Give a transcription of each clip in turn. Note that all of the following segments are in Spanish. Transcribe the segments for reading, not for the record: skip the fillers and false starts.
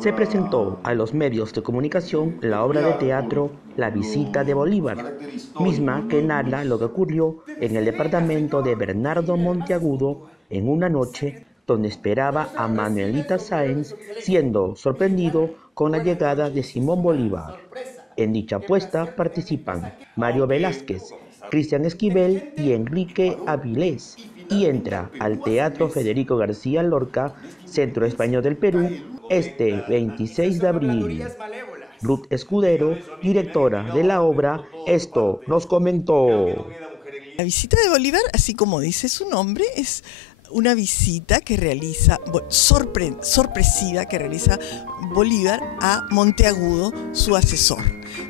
Se presentó a los medios de comunicación la obra de teatro La visita de Bolívar, misma que narra lo que ocurrió en el departamento de Bernardo Monteagudo en una noche donde esperaba a Manuelita Sáenz, siendo sorprendido con la llegada de Simón Bolívar. En dicha apuesta participan Mario Velázquez, Cristian Esquivel y Enrique Avilés, y entra al Teatro Federico García Lorca, Centro Español del Perú, este 26 de abril. Ruth Escudero, directora de la obra, esto nos comentó. La visita de Bolívar, así como dice su nombre, es una visita que realiza, sorpresiva, que realiza Bolívar a Monteagudo, su asesor,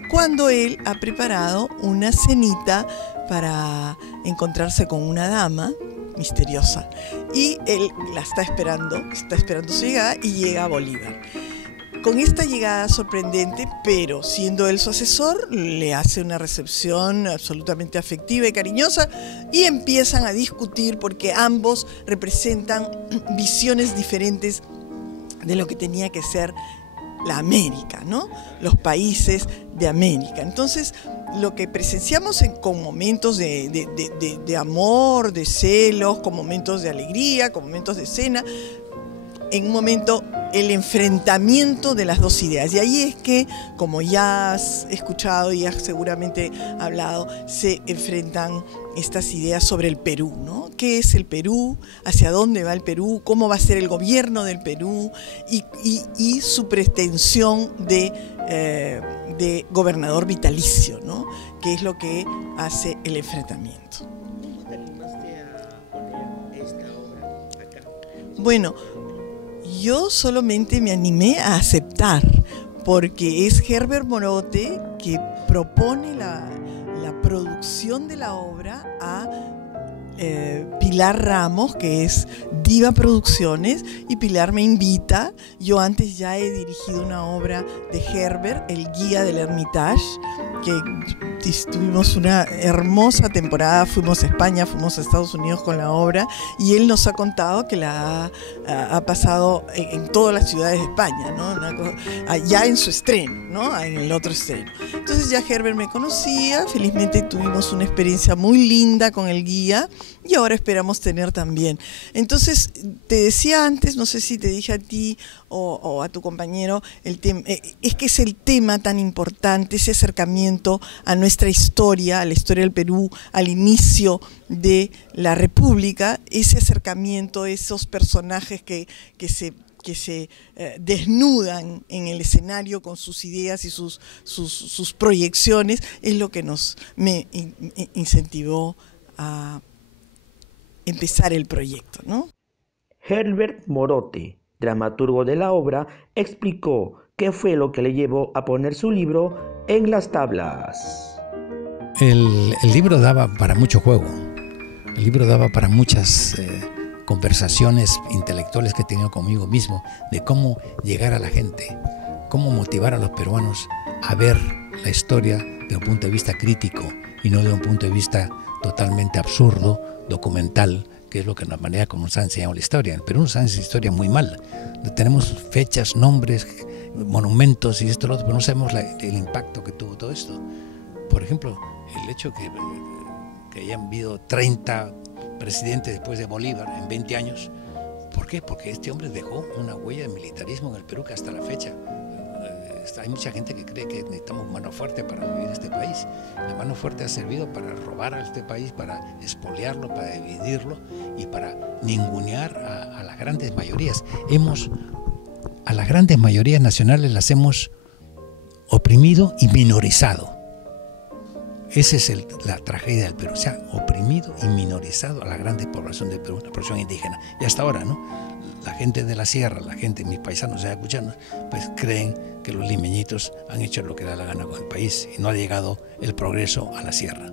cuando él ha preparado una cenita para encontrarse con una dama misteriosa, y él la está esperando su llegada, y llega Bolívar. Con esta llegada sorprendente, pero siendo él su asesor, le hace una recepción absolutamente afectiva y cariñosa, y empiezan a discutir porque ambos representan visiones diferentes de lo que tenía que ser la América, ¿no? Los países de América. Entonces, lo que presenciamos con momentos de amor, de celos, con momentos de alegría, con momentos de cena, en un momento el enfrentamiento de las dos ideas. Y ahí es que, como ya has escuchado y has seguramente hablado, se enfrentan estas ideas sobre el Perú, ¿no? ¿Qué es el Perú? ¿Hacia dónde va el Perú? ¿Cómo va a ser el gobierno del Perú? Y su pretensión de gobernador vitalicio, ¿no? Que es lo que hace el enfrentamiento. ¿Cómo te animaste a poner esta obra acá? Bueno, yo solamente me animé a aceptar, porque es Herbert Morote que propone la producción de la obra a Pilar Ramos, que es Diva Producciones, y Pilar me invita. Yo antes ya he dirigido una obra de Herbert, El Guía del Hermitage, que tuvimos una hermosa temporada, fuimos a España, fuimos a Estados Unidos con la obra, y él nos ha contado que la ha pasado en todas las ciudades de España, ¿no? Ya en su estreno, ¿no? En el otro estreno. Entonces ya Herbert me conocía, felizmente tuvimos una experiencia muy linda con el guía, y ahora esperamos tener también. Entonces, te decía antes, no sé si te dije a ti o a tu compañero, es que es el tema tan importante, ese acercamiento a nuestra historia, a la historia del Perú, al inicio de la República, ese acercamiento, esos personajes que se desnudan en el escenario con sus ideas y sus proyecciones, es lo que me incentivó a empezar el proyecto, ¿no? Herbert Morote, dramaturgo de la obra, explicó qué fue lo que le llevó a poner su libro en las tablas. El libro daba para mucho juego. El libro daba para muchas conversaciones intelectuales que he tenido conmigo mismo, de cómo llegar a la gente, cómo motivar a los peruanos a ver la historia de un punto de vista crítico y no de un punto de vista totalmente absurdo, documental, que es lo que nos manera como nos ha enseñado la historia. En Perú nos han enseñado historia muy mal. Tenemos fechas, nombres, monumentos y esto y lo otro, pero no sabemos el impacto que tuvo todo esto. Por ejemplo, el hecho que hayan habido 30 presidentes después de Bolívar en 20 años. ¿Por qué? Porque este hombre dejó una huella de militarismo en el Perú que hasta la fecha hay mucha gente que cree que necesitamos mano fuerte para vivir este país. La mano fuerte ha servido para robar a este país, para expoliarlo, para dividirlo y para ningunear a las grandes mayorías. A las grandes mayorías nacionales las hemos oprimido y minorizado. Esa es la tragedia del Perú. Se ha oprimido y minorizado a la grande población del Perú, la población indígena. Y hasta ahora, ¿no? La gente de la sierra, la gente, mis paisanos ayacuchanos, pues creen que los limeñitos han hecho lo que da la gana con el país y no ha llegado el progreso a la sierra.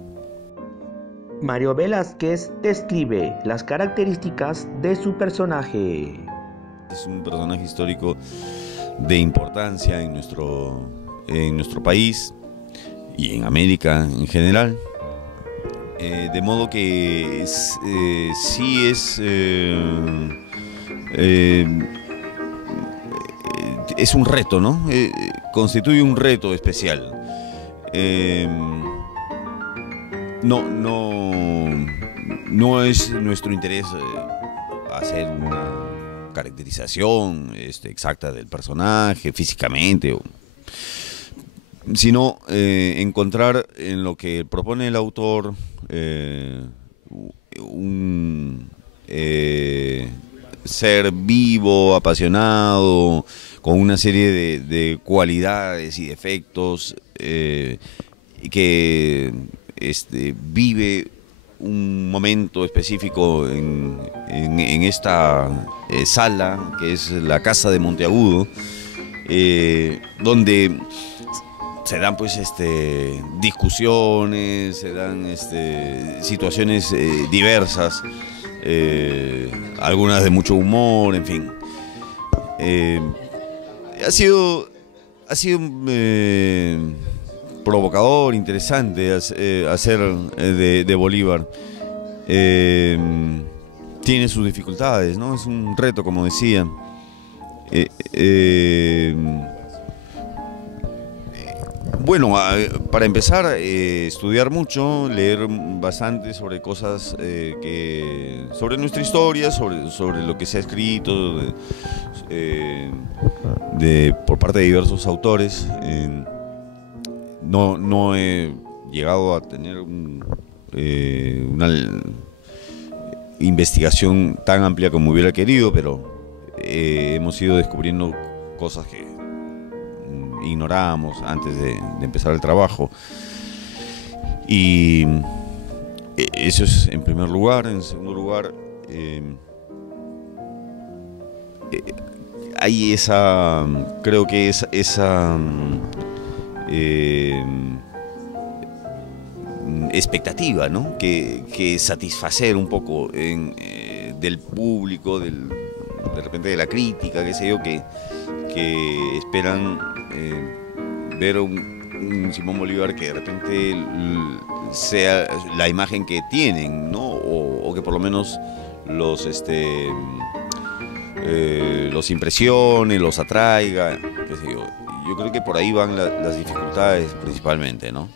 Mario Velázquez describe las características de su personaje. Es un personaje histórico de importancia en nuestro país y en América en general, de modo que es un reto, ¿no? Constituye un reto especial. No es nuestro interés hacer una caracterización exacta del personaje físicamente, sino encontrar en lo que propone el autor un ser vivo, apasionado, con una serie de cualidades y defectos, que vive un momento específico en esta sala, que es la Casa de Monteagudo, donde se dan pues discusiones, se dan situaciones diversas, algunas de mucho humor, en fin. Ha sido provocador, interesante hacer de Bolívar. Tiene sus dificultades, ¿no? Es un reto, como decía. Bueno, para empezar, estudiar mucho, leer bastante sobre cosas sobre nuestra historia, sobre lo que se ha escrito por parte de diversos autores. No he llegado a tener una investigación tan amplia como hubiera querido, pero hemos ido descubriendo cosas que ignorábamos antes de empezar el trabajo. Y eso es en primer lugar. En segundo lugar, hay creo que esa expectativa, ¿no? que satisfacer un poco del público, de repente de la crítica, qué sé yo, que esperan ver un Simón Bolívar que de repente sea la imagen que tienen, ¿no? O que por lo menos los impresione, los atraiga, qué sé yo. Yo creo que por ahí van las dificultades principalmente, ¿no?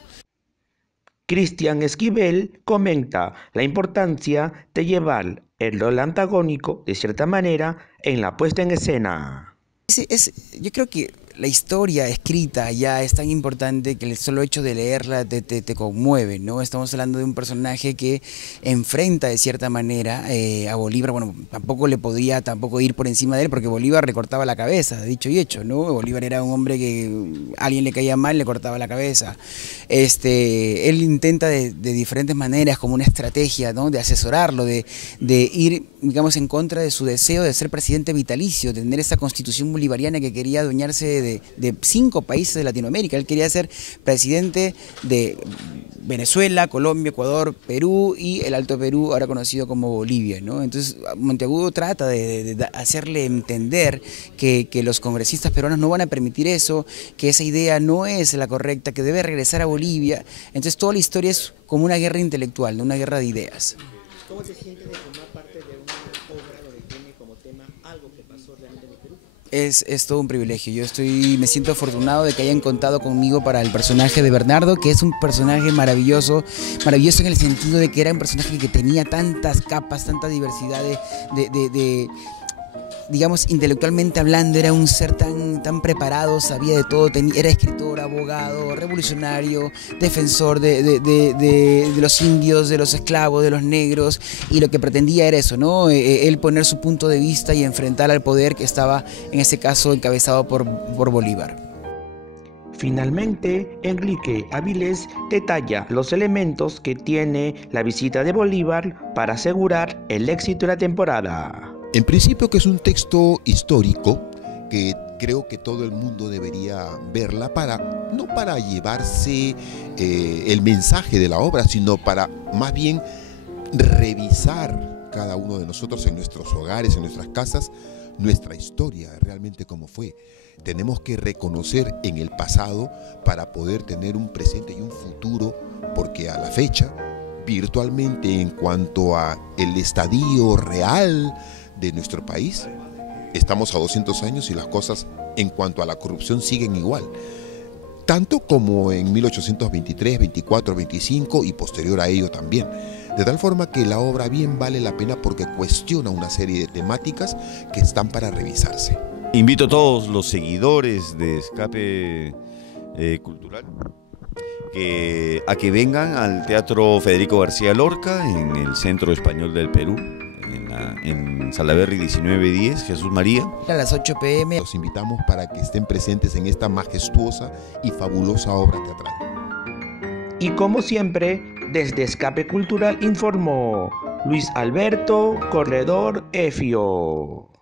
Cristian Esquivel comenta la importancia de llevar el rol antagónico, de cierta manera, en la puesta en escena. Yo creo que la historia escrita ya es tan importante que el solo hecho de leerla te conmueve, ¿no? Estamos hablando de un personaje que enfrenta de cierta manera a Bolívar. Bueno, tampoco le podía ir por encima de él, porque Bolívar le cortaba la cabeza, dicho y hecho, ¿no? Bolívar era un hombre que a alguien le caía mal, le cortaba la cabeza. Él intenta de diferentes maneras, como una estrategia, ¿no? De asesorarlo, de ir, digamos, en contra de su deseo de ser presidente vitalicio, de tener esa constitución bolivariana que quería adueñarse de 5 países de Latinoamérica. Él quería ser presidente de Venezuela, Colombia, Ecuador, Perú y el Alto Perú, ahora conocido como Bolivia, ¿no? Entonces Monteagudo trata de hacerle entender que los congresistas peruanos no van a permitir eso, que esa idea no es la correcta, que debe regresar a Bolivia. Entonces toda la historia es como una guerra intelectual, ¿no? Una guerra de ideas. ¿Cómo te sientes de formar parte de una obra donde tiene como tema algo que pasó realmente en el Perú? Es todo un privilegio. Me siento afortunado de que hayan contado conmigo para el personaje de Bernardo, que es un personaje maravilloso en el sentido de que era un personaje que tenía tantas capas, tanta diversidad digamos, intelectualmente hablando, era un ser tan preparado, sabía de todo, era escritor, abogado, revolucionario, defensor de los indios, de los esclavos, de los negros, y lo que pretendía era eso, ¿no? Él poner su punto de vista y enfrentar al poder que estaba, en ese caso, encabezado por Bolívar. Finalmente, Enrique Avilés detalla los elementos que tiene la visita de Bolívar para asegurar el éxito de la temporada. En principio, que es un texto histórico que creo que todo el mundo debería verla no para llevarse el mensaje de la obra, sino para más bien revisar cada uno de nosotros en nuestros hogares, en nuestras casas, nuestra historia, realmente cómo fue. Tenemos que reconocer en el pasado para poder tener un presente y un futuro, porque a la fecha, virtualmente, en cuanto a el estadio real de nuestro país, estamos a 200 años y las cosas en cuanto a la corrupción siguen igual. Tanto como en 1823, 24, 25 y posterior a ello también. De tal forma que la obra bien vale la pena porque cuestiona una serie de temáticas que están para revisarse. Invito a todos los seguidores de Escape Cultural a que vengan al Teatro Federico García Lorca en el Centro Español del Perú, en Salaberry 1910, Jesús María. A las 8 p.m. Los invitamos para que estén presentes en esta majestuosa y fabulosa obra teatral. Y como siempre, desde Escape Cultural informó Luis Alberto Corredor Efio.